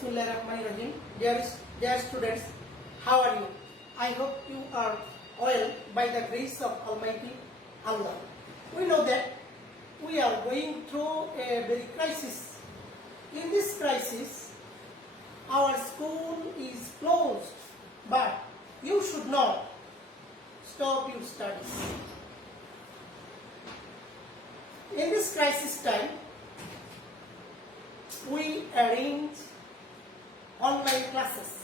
Bismillah Rahman Rahim. Dear, dear students, how are you? I hope you are well by the grace of Almighty Allah. We know that we are going through a very crisis. In this crisis, our school is closed, but you should not stop your studies. In this crisis time, we arrange online classes.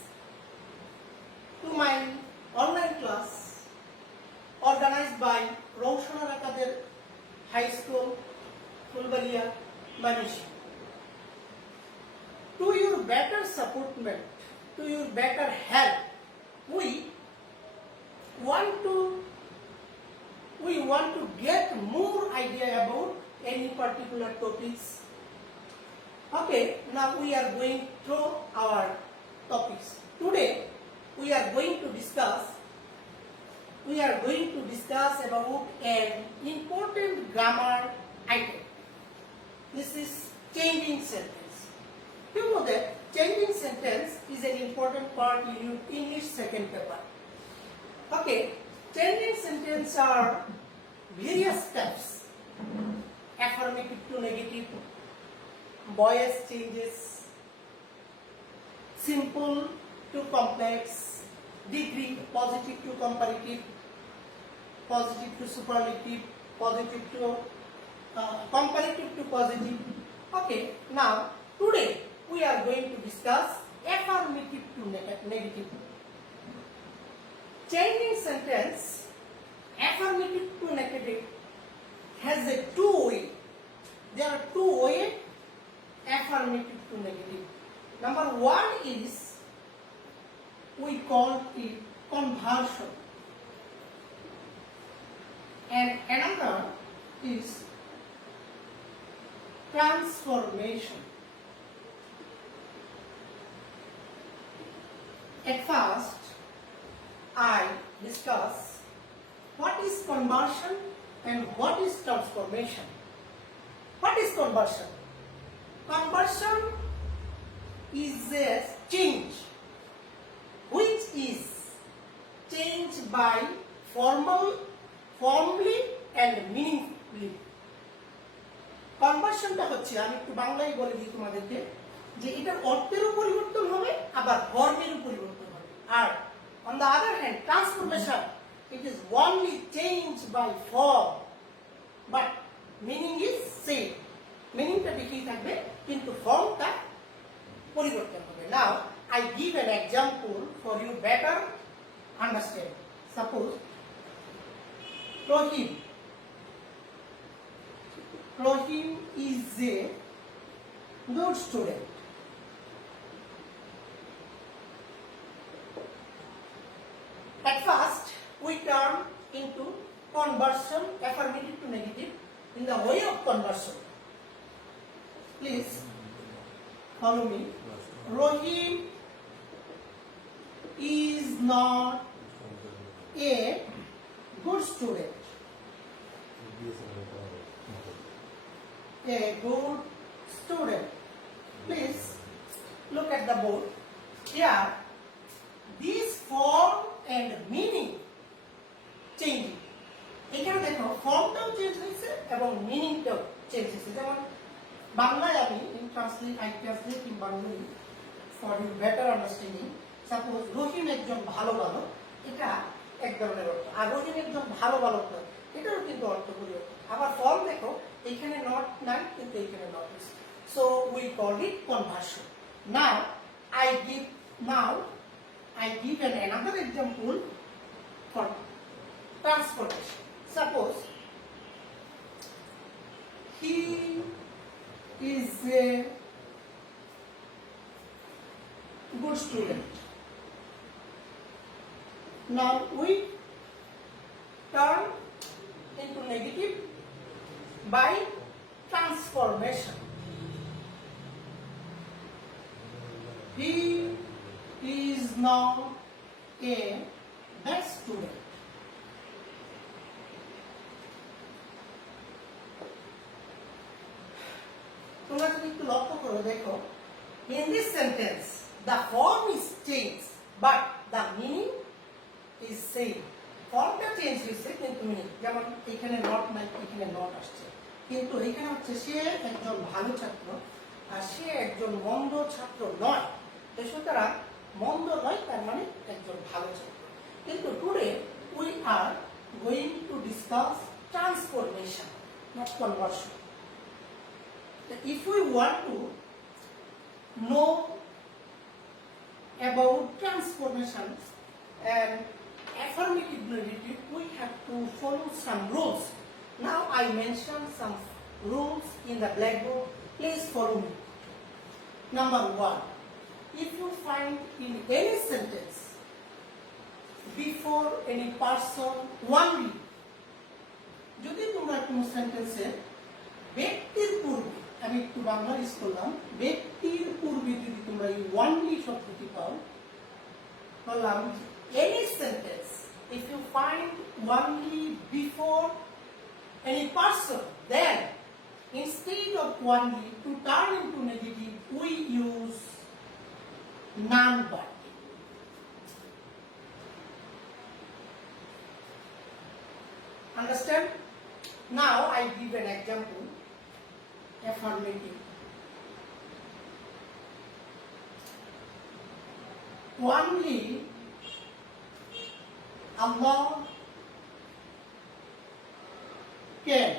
To my online class organized by Roshana Rakader High School, Fulbalia, Manisha. To your better supportment, to your better help, we want to we want to get more idea about any particular topics Okay, now we are going through our topics. Today we are going to discuss we are going to discuss about an important grammar item. This is changing sentence. You know that changing sentence is an important part in your English second paper. Okay, changing sentence are various steps. Affirmative to negative, voice changes, simple to complex, degree positive to comparative, positive to superlative, positive to uh, comparative to positive. Okay, now today we are going to discuss affirmative to neg- negative. Changing sentence, affirmative to negative has a two way. There are two way affirmative to negative. Number one is we call it conversion, and another is transformation. At first, I discuss what is conversion and what is transformation. What is conversion? Conversion is a change. Which is changed by formal, formally and meaningfully. কনভার্সনটা হচ্ছে আমি একটু বাংলায় বলে দিই তোমাদেরকে যে এটার অর্থেরও পরিবর্তন হবে আবার ফর্মেরও পরিবর্তন হবে। আর on the other hand transformation it is only change by form but meaning is same মিনিংটা বেশি থাকবে কিন্তু ফর্মটা পরিবর্তন হবে। Now I give an example for you better understand suppose Rahim Rahim is a good student At first, we turn into conversion, affirmative to negative, in the way of conversion. Please follow me. Rohim is not a good student. A good student. Please look at the board. Here, this form and meaning changing. এখানে দেখো ফর্মটাও change হয়েছে এবং মিনিংটাও change হয়েছে যেমন বাংলায় আমি in translate I translate in বাংলায় for you better understanding suppose Rahim একজন ভালো বালক, এটা এক ধরনের অর্থ। আর রহিম একজন ভালো বালক নয়, এটারও কিন্তু অর্থ পরিবর্তন আবার ফর্ম দেখো, এখানে নট নাই, কিন্তু এখানে not so we call it conversion now I give now I give an another example for transportation. Suppose is a good student. Now we ফর্মটা চেঞ্জ হয়েছে, কিন্তু মিনিং যেমন এখানে নট নাই, এখানে নট আসছে। কিন্তু এখানে হচ্ছে সে একজন ভালো ছাত্র, আর সে একজন মন্দ ছাত্র নয়। তো সুতরাং মন্দ নয়, তার মানে একজন ভালো ছাত্র। কিন্তু today we are going to discuss transformation not conversion if we want to know about transformations and affirmative negative, we have to follow some rules. Now I mention some rules in the blackboard. Please follow me. Number one, if you find in any sentence before any person one only, যদি তোমরা কোনো সেন্টেন্সে ব্যক্তির পূর্বে আমি একটু Bangla use করলাম ব্যক্তির পূর্বে যদি তোমরা এই ওয়ানলি শব্দটি পাও বললাম any sentence, if you find only before any person, then instead of only to turn into negative, we use none but. Understand? Now I give an example. Affirmative. Only Allah can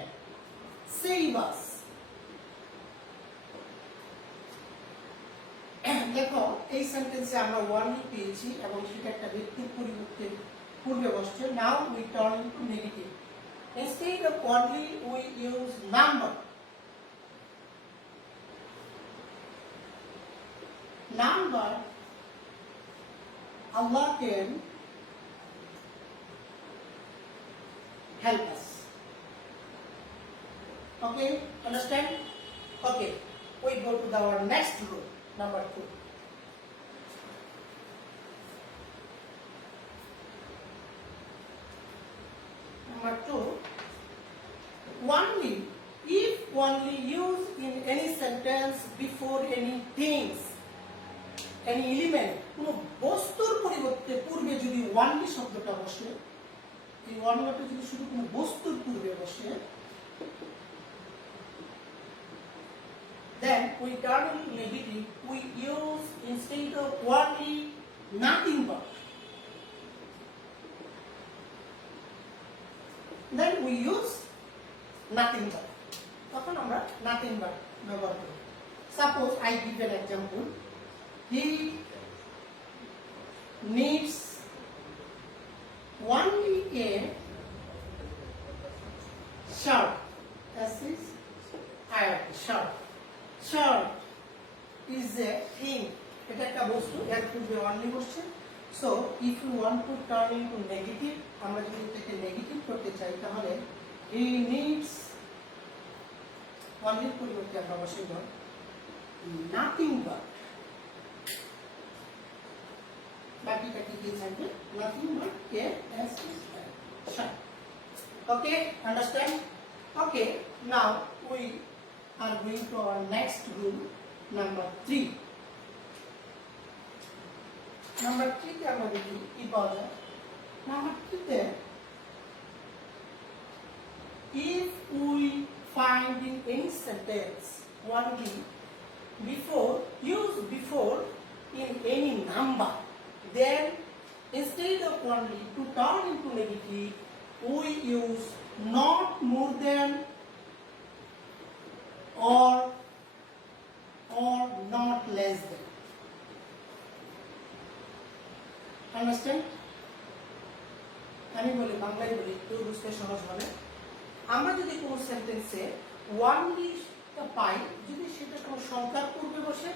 save us. দেখো, এই সেন্টেন্সে আমরা only পেয়েছি এবং সেটা একটা ব্যক্তির পরিবর্তে পূর্বে বসছে। Now we turn into negative instead of only we use number number Allah can help us. Okay, understand? Okay, we go to the, our next rule, number two. Number two, only if only used in any sentence before any things any element কোনো বস্তুর পরিবর্তে পূর্বে যদি only শব্দটা বসে এই one ওয়ার্ডটা then we turn negative we use instead of only nothing but then we use nothing but তখন আমরা nothing but suppose i give example he needs a shirt. That is iron shirt. Shirt is a thing. এটা একটা বস্তু, এর পূর্বে only বসছে so if you want to turn into negative আমরা যদি এটাকে নেগেটিভ করতে চাই, তাহলে হি নিডস অনলির পরিবর্তে আমরা বসাইব নাথিং বাট বাকিটা কি কি থাকবে nothing but K S shirt okay understand okay now we are going to our next rule number three number থ্রিতে আমরা দেখি কি পাওয়া যায় নাম্বার থ্রিতে if we find in any sentence only before use before in any number then instead of only to turn into negative, we use not more than or or not less than. Understand? আমি বলি, বাংলায় বলি কেউ বুঝতে সহজ হবে। আমরা যদি কোনো সেন্টেন্সে ওয়ানলিটা পাই, যদি সেটা কোনো সংখ্যার পূর্বে বসে,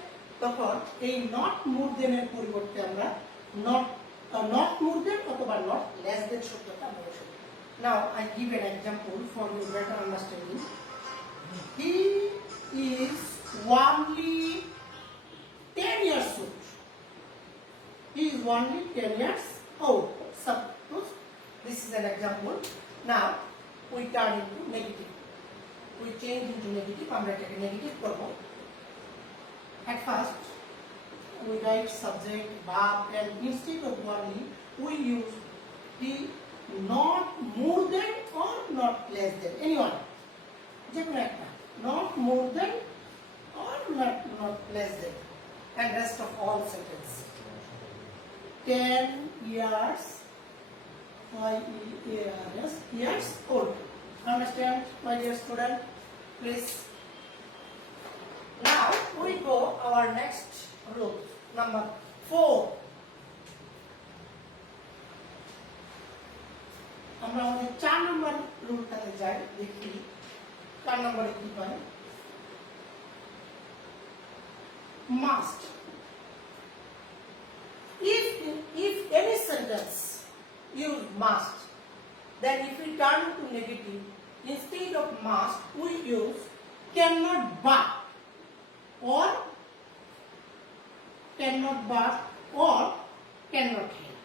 তখন এই নট মোর দেনের পরিবর্তে আমরা নট নট মোর দেন অথবা নট লেস দেন শব্দটা আমরা বসে now I give an example for your better understanding he is only ten years old He is only 10 years old. Suppose this is an example. Now we turn into negative. We change into negative. আমরা এটাকে negative করব At first, we write subject, verb, and instead of only, we use the not more than or not less than. Anyone? যে কোনো একটা not more than or not not less than and rest of all sentence 10 years y e a r s years old understand my dear student please now we go our next rule number 4 আমরা আমাদের চার নম্বর রুলটাতে যাই দেখি চার নম্বরে কি পাই must if if any sentence use must then if we turn to negative instead of must we use cannot but Cannot but or cannot help.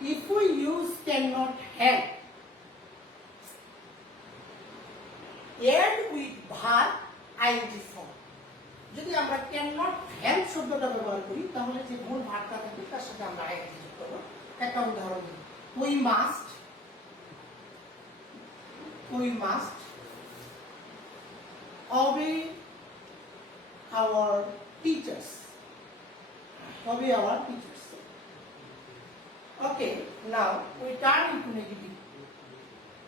If we use cannot help end with verb ing form যদি আমরা can not শব্দটা ব্যবহার করি, তাহলে যে মূল ভাবটা থাকে, তার সাথে আমরা আইএনজি যুক্ত করব। একটা উদাহরণ দিই। We must we must obey our teachers obey our teachers okay now we turn into negative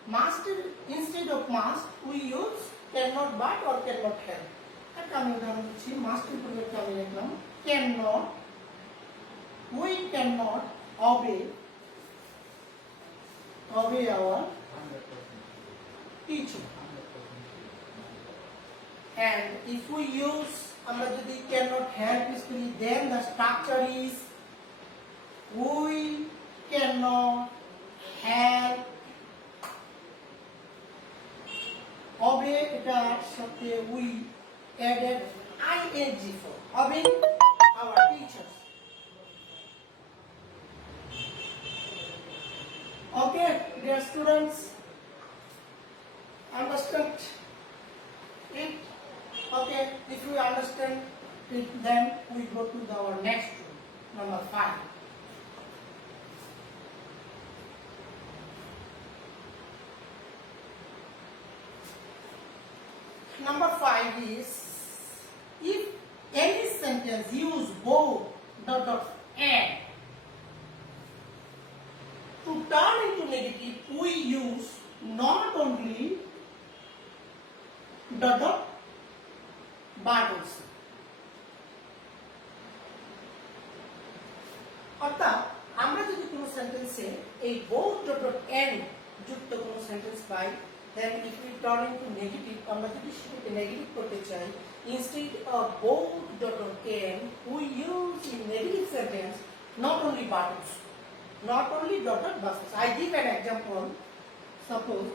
must instead of must we use cannot but or cannot help একটা আমি উদাহরণ দিচ্ছি মাস্টের পরিবর্তে আমি লিখলাম can not we can not obey obey our teacher and if we use আমরা যদি cannot help is করি then the structure is we cannot help হবে এটার সাথে we added ing for obey our teachers okay dear students understand it Okay if we understand it then we go to the, our next room number five. Number five is সেন্টেন্সে এই both dot dot and যুক্ত কোনো sentence পাই then if we turn into negative আমরা যদি সেটাকে negative করতে চাই instead of both dot dot and we use in negative sentence not only but also not only dot dot but also. I give an example suppose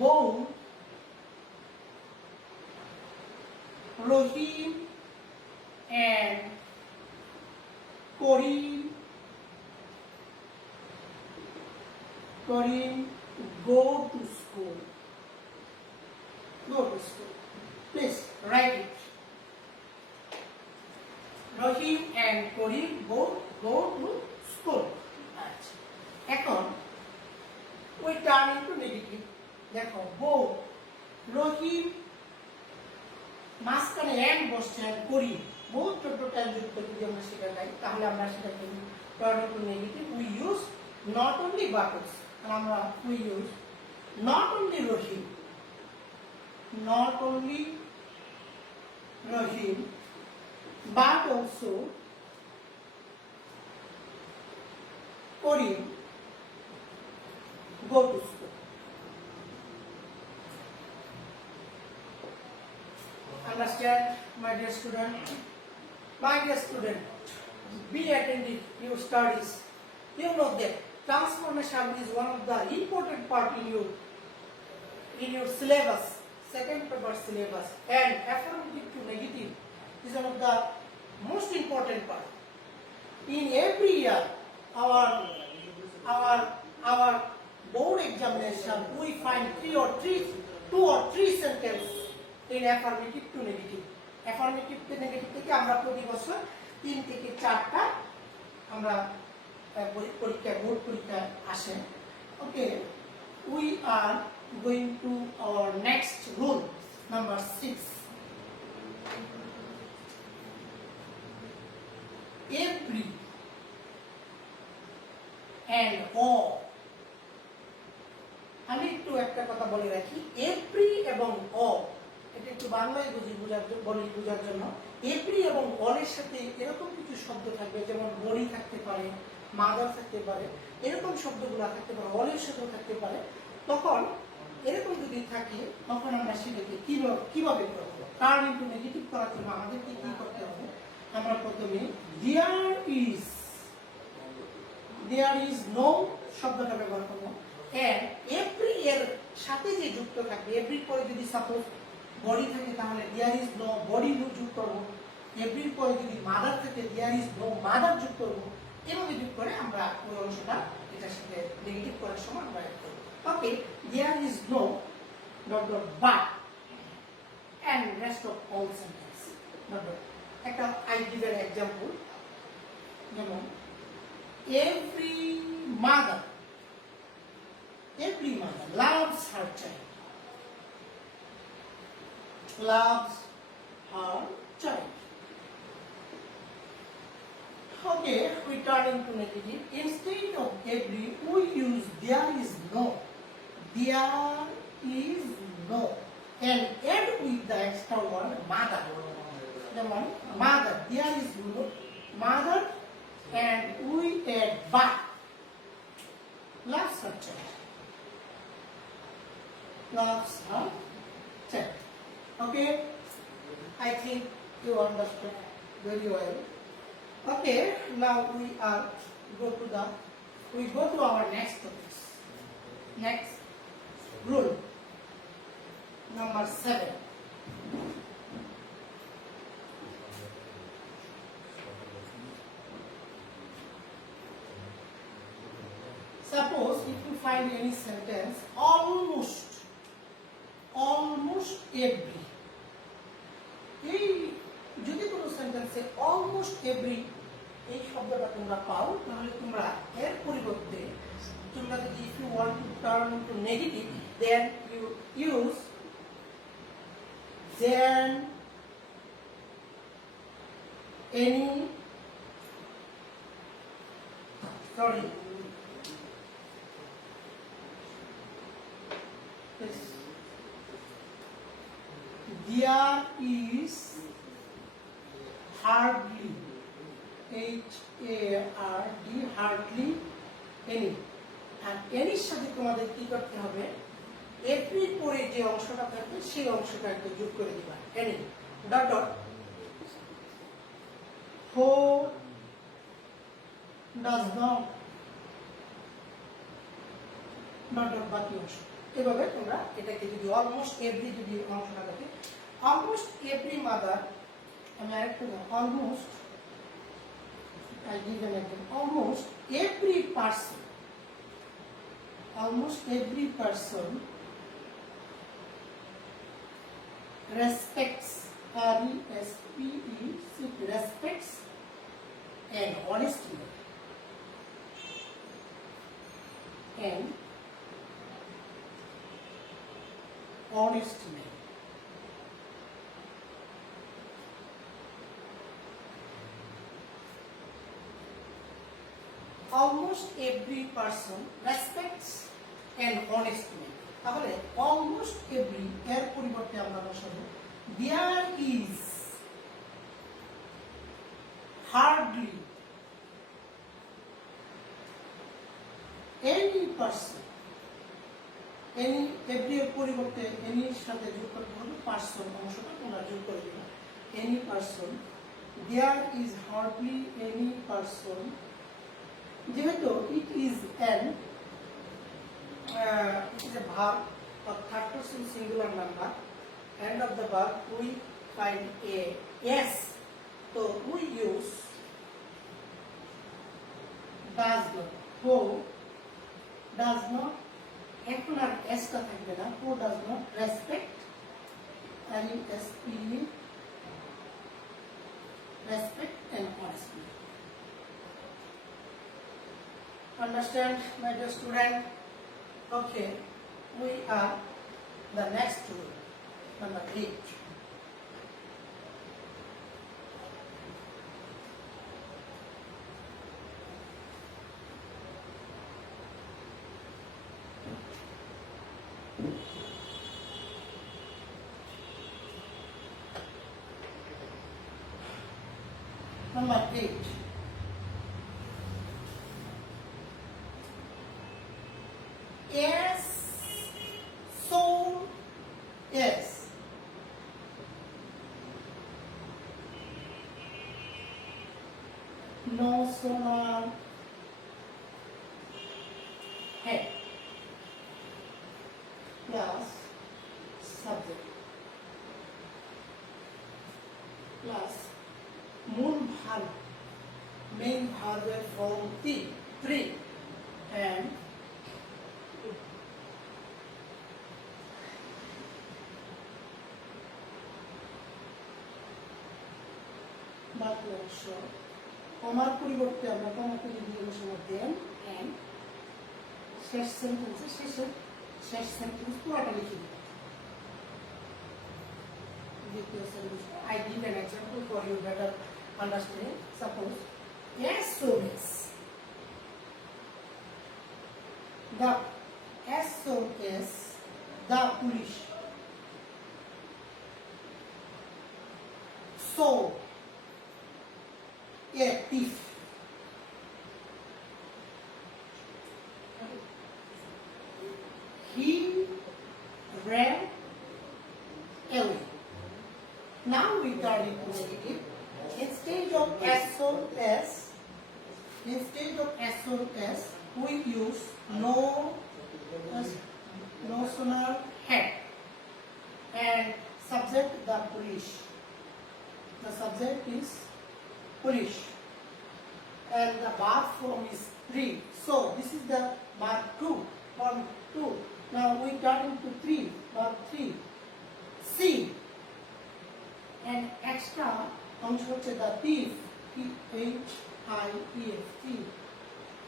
both Rohim and Kareem Kareem go to school. Go to school. Please write it. Rahim and Kareem both go to school. আচ্ছা এখন, ওই turn into negative দেখো বো রহিম মাঝখানে and বসছে আর করি বহুত ছোট যুক্ত যদি আমরা সেটা তাহলে আমরা সেটাকে turn into negative we use not only buts আমরা we use not only Rahim not only Rahim but also Kareem go to school. Understand, my dear student? My dear student, be attentive your studies. You know that transformation is one of the important part in your in your syllabus, second paper syllabus, and affirmative to negative is one of the most important part. In every year, our our our board examination, we find three or three, two or three sentences in affirmative to negative, affirmative negative থেকে আমরা প্রতি বছর তিন থেকে চারটা আমরা পরীক্ষা board পরীক্ষা আসে। Okay we are going to our next rule number six every and আমি একটু একটা কথা বলে রাখি এভরি এবং অ এটা একটু বাংলায় বুঝি, বোঝার জন্য বলি বোঝার জন্য। এভরি এবং অলের সাথে এরকম কিছু শব্দ থাকবে, যেমন বড়ি থাকতে পারে মাদার থাকতে পারে, এরকম শব্দগুলো থাকতে পারে, অলের সাথেও থাকতে পারে, তখন এরকম যদি থাকে, তখন আমরা সেটাকে কীভাবে টার্ন ইন্টু নেগেটিভ করার জন্য আমাদেরকে কি করতে হবে? আমরা প্রথমে ইজ দেয়ার ইজ নো শব্দটা ব্যবহার করব। এভরি এর সাথে যে যুক্ত থাকবে এভরির পরে যদি সাপোজ বডি থাকে, তাহলে দেয়ার ইজ নো বডি যুক্ত করব। এভরির পরে যদি মাদার থাকে দেয়ার ইজ নো মাদার যুক্ত করব। এভাবে যুক্ত করে আমরা ওই অংশটা এটার সাথে নেগেটিভ করার সময় আমরা অ্যাড করব okay there is no dot dot but and rest of all sentences. Number একটা I give an example. যেমন every mother every mother loves her child loves her child okay we turn into negative instead of every we use there is no there is no and add with the extra word mother যেমন mother there is no mother and we add but loves her child loves her child okay I think you understood very well okay now we are go to the we go to our next topics. Next rule number seven. Suppose if you find any sentence almost almost every every এই শব্দটা তোমরা পাও, তাহলে তোমরা এর পরিবর্তে তোমরা যদি if you want to turn to negative then you use then any sorry. There is hardly H A R D hardly any. আর এনির সাথে তোমাদের কি করতে হবে? এপ্রিল পরে যে অংশটা থাকবে সেই অংশটা একটু যোগ করে দিবা। Any dot dot who does not dot dot বাকি অংশ। এভাবে তোমরা এটাকে যদি অলমোস্ট এভরি যদি অংশটা থাকে অলমোস্ট এভরি মাদার আমি আরেকটু almost I'll give an example. Almost every person, almost every person respects, R E S P E C T respects and honest man. And honest man. Almost every person respects an honest man. তাহলে almost every, এর পরিবর্তে আমরা বসাবো, there is hardly any person any every এর পরিবর্তে এনির সাথে যোগ করতে হবে পার্সন অংশটা তোমরা যোগ করে দিবে any person there is hardly any person যেহেতু ইট ইজ অ্যান যে ভাব or third person singular number end of the verb we find a yes so we use does not who does not এখন আর এসটা থাকবে না who does not respect R U S P respect and honestly Understand, my dear student? Okay, we are the next rule, number eight. Number eight. Main ভার্বের form তিন three and বাকি অংশ কমার পরিবর্তে আমরা কমাকে যদি বসাবো দেন অ্যান্ড শেষ সেন্টেন্সে শেষে শেষ সেন্টেন্স পুরোটা লিখে দিই দ্বিতীয় sentence I give an example for you better understanding. Suppose, yes, students. The as the police saw a thief he ran away. Now we turn it negative. Instead of as, instead of as soon as, we use no, no sooner had, and subject the police. The subject is police, and the verb form is three. So this is the verb two, form two. Now we turn into three, verb three. See. and extra অংশ হচ্ছে the thief T H I E F T.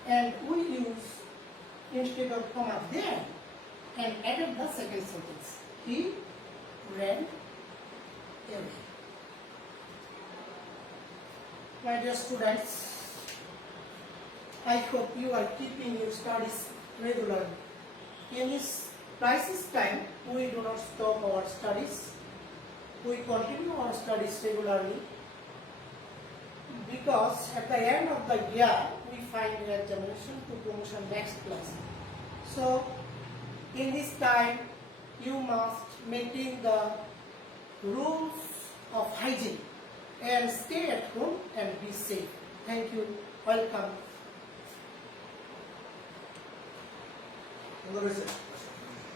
And we use instead of comma there and added the second sentence. He ran away my dear students I hope you are keeping your studies regular. in this crisis time we do not stop our studies. We continue our studies regularly because at the end of the year we find an examination to promotion next class. So in this time you must maintain the rules of hygiene and stay at home and be safe. Thank you. Welcome.